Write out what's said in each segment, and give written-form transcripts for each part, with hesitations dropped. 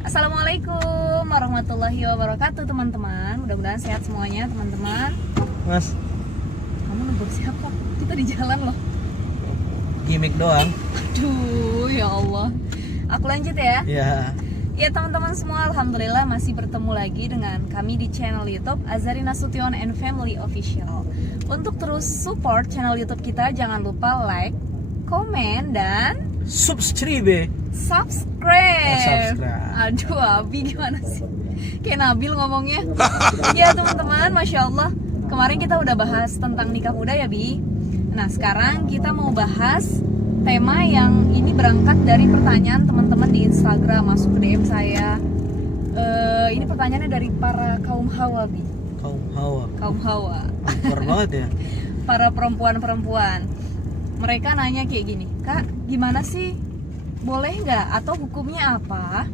Assalamualaikum warahmatullahi wabarakatuh teman-teman. Mudah-mudahan sehat semuanya teman-teman. Mas, Kamu nembak siapa? Kita di jalan loh. gimmick doang. Aduh ya Allah. Aku lanjut ya. Ya. Ya teman-teman semua, alhamdulillah masih bertemu lagi dengan kami di channel YouTube Azari Nasution and Family Official. Untuk terus support channel YouTube kita, jangan lupa like, komen, dan Subscribe. subscribe. Aduh Abi gimana sih? Kayak Nabil ngomongnya. Ya teman-teman, Masya Allah, kemarin kita udah bahas tentang nikah muda ya Bi. Nah sekarang kita mau bahas tema yang ini berangkat dari pertanyaan teman-teman di Instagram, masuk ke DM saya. Ini pertanyaannya dari para kaum hawa Bi. Kaum hawa. Kaum hawa. Keluar banget ya. Para perempuan-perempuan. Mereka nanya kayak gini, Kak, gimana sih? Boleh nggak atau hukumnya apa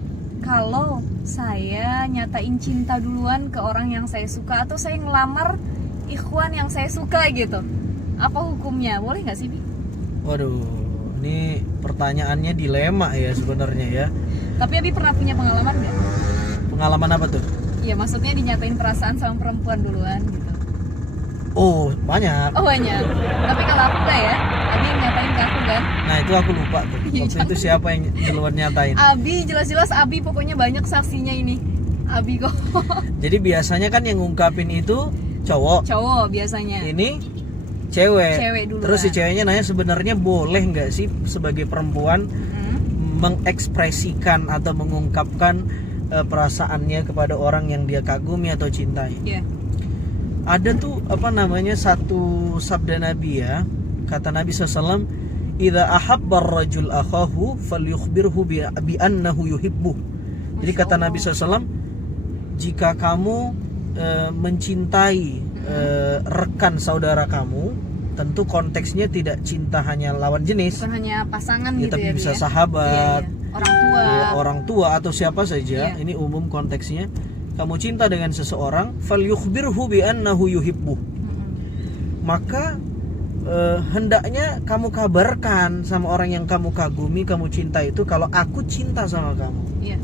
kalau saya nyatain cinta duluan ke orang yang saya suka, atau saya ngelamar ikhwan yang saya suka gitu? Apa hukumnya? Boleh nggak sih, Bi? Waduh, ini pertanyaannya dilema ya sebenarnya ya. Tapi Abi pernah punya pengalaman nggak? Pengalaman apa tuh? Iya, maksudnya dinyatain perasaan sama perempuan duluan gitu. Oh, banyak. Oh banyak. Tapi kalau aku nggak ya, Abi yang nyatain ke aku kan? Nah, itu aku lupa tuh. Waktu itu siapa yang duluan nyatain? Abi, jelas-jelas Abi, pokoknya banyak saksinya ini. Abi kok. Jadi biasanya kan yang ngungkapin itu cowok. Cowok biasanya. Ini cewek. Cewek duluan. Terus si ceweknya nanya sebenarnya boleh nggak sih sebagai perempuan mengekspresikan atau mengungkapkan perasaannya kepada orang yang dia kagumi atau cintai. Iya. Ada tuh satu sabda Nabi ya, kata Nabi SAW, idza ahabba ar-rajul akhahu falyukhbirhu bi annahu yuhibbuh. Jadi kata Nabi SAW, jika kamu mencintai rekan saudara kamu, tentu konteksnya tidak cinta hanya lawan jenis, Bukan hanya pasangan ya, gitu tapi ya, bisa Bi, ya? sahabat, Iya. Orang tua. ya, orang tua atau siapa saja. Iya. Ini umum konteksnya. Kamu cinta dengan seseorang, falyukhbirhu bi annahu yuhibbuh. Maka hendaknya kamu kabarkan sama orang yang kamu kagumi, kamu cinta itu, kalau aku cinta sama kamu. Iya.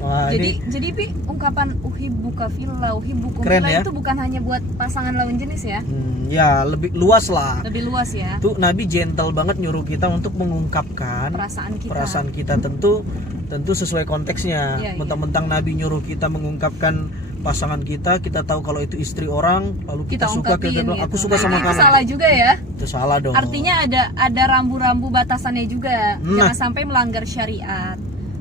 Wah, Jadi Bi, ungkapan uhibbuka fillah, uhibbukum Keren fillah ya? itu bukan hanya buat pasangan lawan jenis ya? ya lebih luas lah. Lebih luas ya. Tuh Nabi gentle banget nyuruh kita untuk mengungkapkan Perasaan kita. tentu sesuai konteksnya. Iya, iya. Mentang-mentang Nabi nyuruh kita mengungkapkan pasangan kita tahu kalau itu istri orang, lalu kita suka, kita bilang, aku suka sama Itu kamu. salah juga ya. Itu salah dong. Artinya ada rambu-rambu batasannya juga. Nah. Jangan sampai melanggar syariat.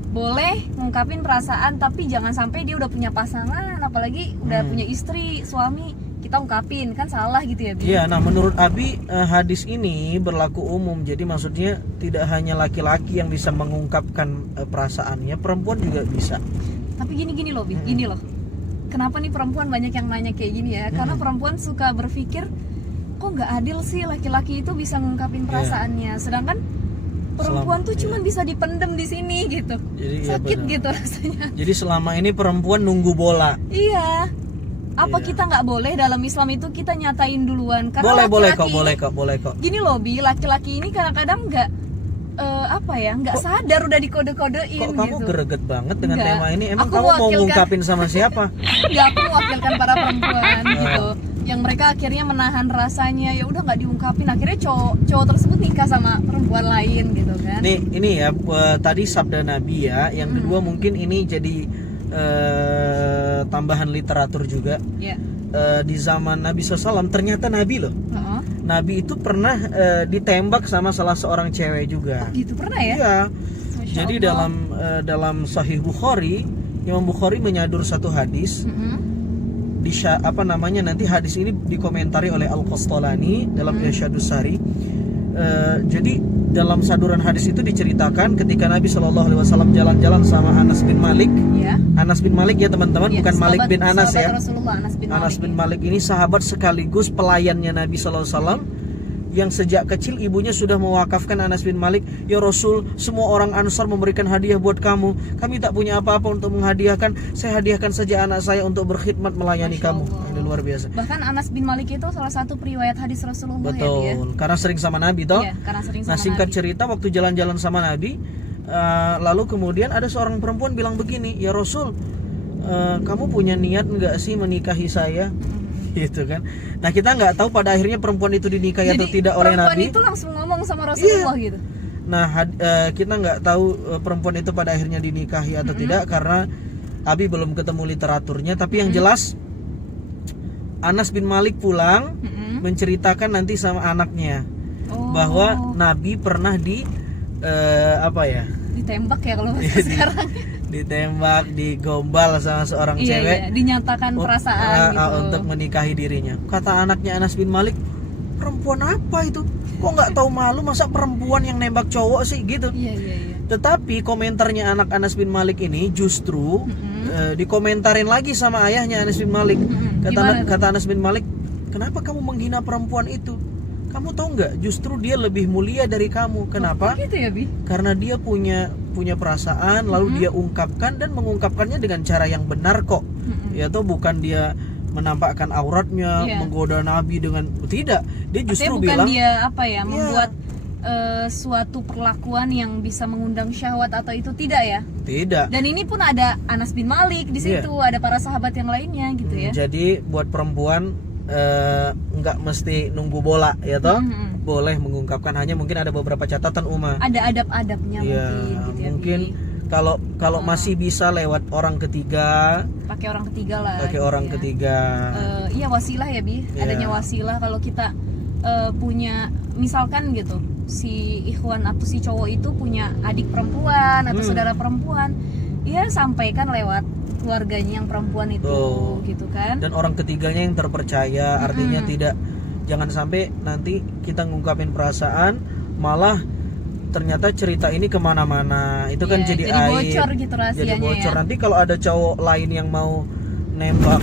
Boleh ngungkapin perasaan, tapi jangan sampai dia udah punya pasangan, apalagi udah punya istri, suami, kita ungkapin, kan salah gitu ya, Bi? Iya, nah menurut Abi hadis ini berlaku umum. Jadi maksudnya tidak hanya laki-laki yang bisa mengungkapkan perasaannya, perempuan juga bisa. Tapi gini loh, Bi, gini loh. Kenapa nih perempuan banyak yang nanya kayak gini ya? Karena perempuan suka berpikir, kok nggak adil sih laki-laki itu bisa ngungkapin perasaannya, sedangkan perempuan tuh cuman bisa dipendem di sini gitu. Jadi, sakit benar. gitu rasanya. Jadi selama ini perempuan nunggu bola. Iya. Apa Iya. kita nggak boleh dalam Islam itu kita nyatain duluan? Karena Boleh laki-laki boleh kok. Gini loh Bi, laki-laki ini kadang-kadang nggak nggak sadar udah dikode-kodein Kok kamu gitu. greget banget dengan Enggak. tema ini? Emang Aku kamu mau mewakilkan- ngungkapin sama siapa? Ya aku mewakilkan para perempuan gitu, yang mereka akhirnya menahan rasanya, ya udah nggak diungkapin, akhirnya cowok tersebut nikah sama perempuan lain gitu kan. Nih ini ya tadi sabda Nabi ya. Yang kedua mungkin ini jadi tambahan literatur juga. Ya. Di zaman Nabi SAW ternyata Nabi loh. Heeh. Nabi itu pernah ditembak sama salah seorang cewek juga. Gitu pernah ya? Iya. Masya Jadi Allah. dalam Sahih Bukhari, Imam Bukhari menyadur satu hadis. Nanti hadis ini dikomentari oleh Al-Qastalani dalam Irsyadus Sari. Jadi dalam saduran hadis itu diceritakan ketika Nabi SAW jalan-jalan sama Anas bin Malik. Ya. Anas bin Malik ya teman-teman, Ya, bukan Malik bin Anas sahabat ya. Rasulullah, Anas bin Malik ini sahabat sekaligus pelayannya Nabi SAW, yang sejak kecil ibunya sudah mewakafkan Anas bin Malik, ya Rasul, semua orang Ansar memberikan hadiah buat kamu, kami tak punya apa-apa untuk menghadiahkan, saya hadiahkan saja anak saya untuk berkhidmat melayani Masya kamu. Allah. Ini luar biasa. Bahkan Anas bin Malik itu salah satu periwayat hadis Rasulullah. Betul, ya dia. karena sering sama Nabi toh. Iya, karena sering sama Nah singkat Nabi. cerita, waktu jalan-jalan sama Nabi, Lalu kemudian ada seorang perempuan bilang begini, ya Rasul, kamu punya niat nggak sih menikahi saya? Gitu kan. Nah kita nggak tahu pada akhirnya perempuan itu dinikahi atau tidak oleh Nabi. Perempuan itu langsung ngomong sama Rasulullah gitu. Nah kita nggak tahu perempuan itu pada akhirnya dinikahi atau tidak karena Abi belum ketemu literaturnya. Tapi yang jelas Anas bin Malik pulang menceritakan nanti sama anaknya bahwa Nabi pernah ditembak ya kalau sekarang. Ditembak, digombal sama seorang cewek. Dinyatakan perasaan gitu. Untuk menikahi dirinya. Kata anaknya Anas bin Malik, perempuan apa itu? Kok nggak tahu malu masa perempuan yang nembak cowok sih gitu. Iya. Tetapi komentarnya anak Anas bin Malik ini justru dikomentarin lagi sama ayahnya Anas bin Malik. Kata Anas bin Malik, kenapa kamu menghina perempuan itu? Kamu tahu nggak? Justru dia lebih mulia dari kamu. Kenapa? Gitu ya, Bi? Karena dia punya perasaan, lalu dia ungkapkan dan mengungkapkannya dengan cara yang benar kok. Yaitu bukan dia menampakkan auratnya, menggoda Nabi dengan tidak. Dia justru bilang dia membuat suatu perlakuan yang bisa mengundang syahwat atau itu tidak ya? Tidak. Dan ini pun ada Anas bin Malik di situ, ada para sahabat yang lainnya gitu ya. Jadi buat perempuan nggak mesti nunggu bola ya toh, boleh mengungkapkan, hanya mungkin ada beberapa catatan ada adab-adabnya mungkin kalau masih bisa lewat orang ketiga, pakai orang ketiga lah ketiga. Iya wasilah ya Bi, adanya wasilah. Kalau kita punya misalkan gitu si ikhwan atau si cowok itu punya adik perempuan atau saudara perempuan, ya sampaikan lewat keluarganya yang perempuan itu gitu kan. Dan orang ketiganya yang terpercaya, artinya jangan sampai nanti kita ngungkapin perasaan malah ternyata cerita ini kemana-mana, itu kan jadi aib, bocor gitu rahasianya. Jadi bocor nanti kalau ada cowok lain yang mau nembak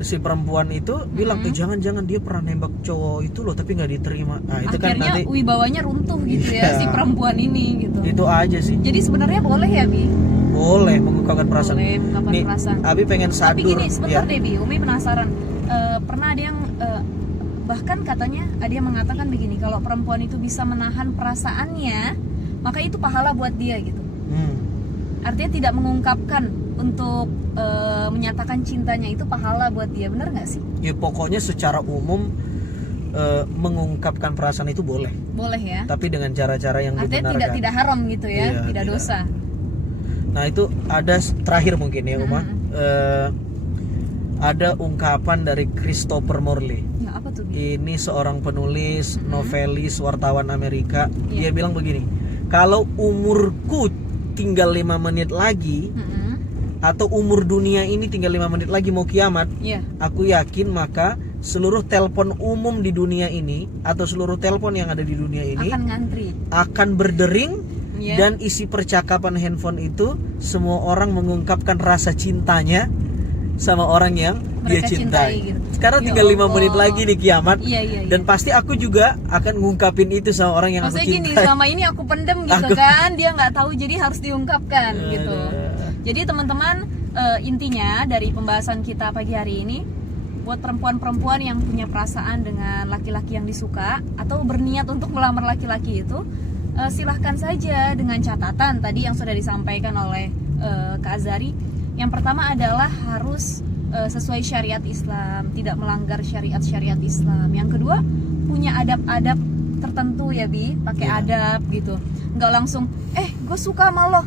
si perempuan itu bilang jangan dia pernah nembak cowok itu loh tapi nggak diterima. Nah itu akhirnya kan nanti wibawanya runtuh gitu ya si perempuan ini gitu. Itu aja sih. Jadi sebenarnya boleh ya Bi? Boleh mengungkapkan perasaan. Boleh mengungkapkan perasaan. Abi pengen sadur. Tapi gini sebentar deh Bi, Umi penasaran. Pernah ada yang bahkan katanya ada yang mengatakan begini, kalau perempuan itu bisa menahan perasaannya maka itu pahala buat dia gitu. Artinya tidak mengungkapkan untuk menyatakan cintanya itu pahala buat dia, benar nggak sih? Ya pokoknya secara umum mengungkapkan perasaan itu boleh. Boleh ya. Tapi dengan cara-cara yang dibenarkan. Artinya tidak haram gitu ya, tidak dosa. Nah itu ada terakhir mungkin ya Uma, ada ungkapan dari Christopher Morley. Ya, apa tuh? Ini seorang penulis, novelis, wartawan Amerika. Dia bilang begini, kalau umurku tinggal 5 menit lagi, atau umur dunia ini tinggal 5 menit lagi mau kiamat, aku yakin maka seluruh telepon umum di dunia ini atau seluruh telepon yang ada di dunia ini akan ngantri, akan berdering. Dan isi percakapan handphone itu semua orang mengungkapkan rasa cintanya sama orang yang mereka dia cintai gitu. Sekarang tinggal 5 menit lagi di kiamat. Dan pasti aku juga akan ngungkapin itu sama orang yang aku cintai. Maksudnya gini, selama ini aku pendem gitu kan, dia nggak tahu jadi harus diungkapkan gitu. Jadi teman-teman, intinya dari pembahasan kita pagi hari ini, buat perempuan-perempuan yang punya perasaan dengan laki-laki yang disuka atau berniat untuk melamar laki-laki itu, silahkan saja dengan catatan tadi yang sudah disampaikan oleh Kak Azari. Yang pertama adalah harus sesuai syariat Islam, tidak melanggar syariat Islam. Yang kedua, punya adab-adab tertentu ya Bi, pakai adab gitu. Nggak langsung, gue suka sama lo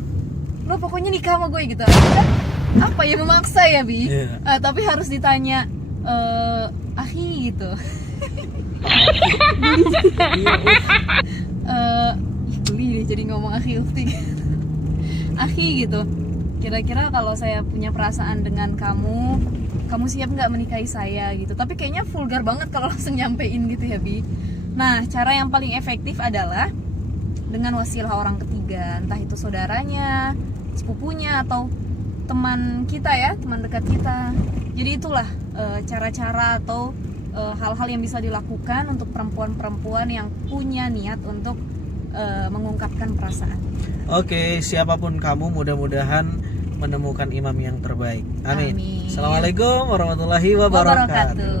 pokoknya nikah sama gue gitu. Apa ya, memaksa ya Bi? Tapi harus ditanya, akhi gitu. Geli deh jadi ngomong akhi ufti. Akhi gitu, kira-kira kalau saya punya perasaan dengan kamu siap nggak menikahi saya gitu. Tapi kayaknya vulgar banget kalau langsung nyampein gitu ya Bi. Nah cara yang paling efektif adalah dengan wasilah orang ketiga, entah itu saudaranya, sepupunya, atau teman kita ya, teman dekat kita. Jadi itulah cara-cara atau hal-hal yang bisa dilakukan untuk perempuan-perempuan yang punya niat untuk mengungkapkan perasaan. Oke, siapapun kamu, mudah-mudahan menemukan imam yang terbaik. Amin. Assalamualaikum warahmatullahi wabarakatuh.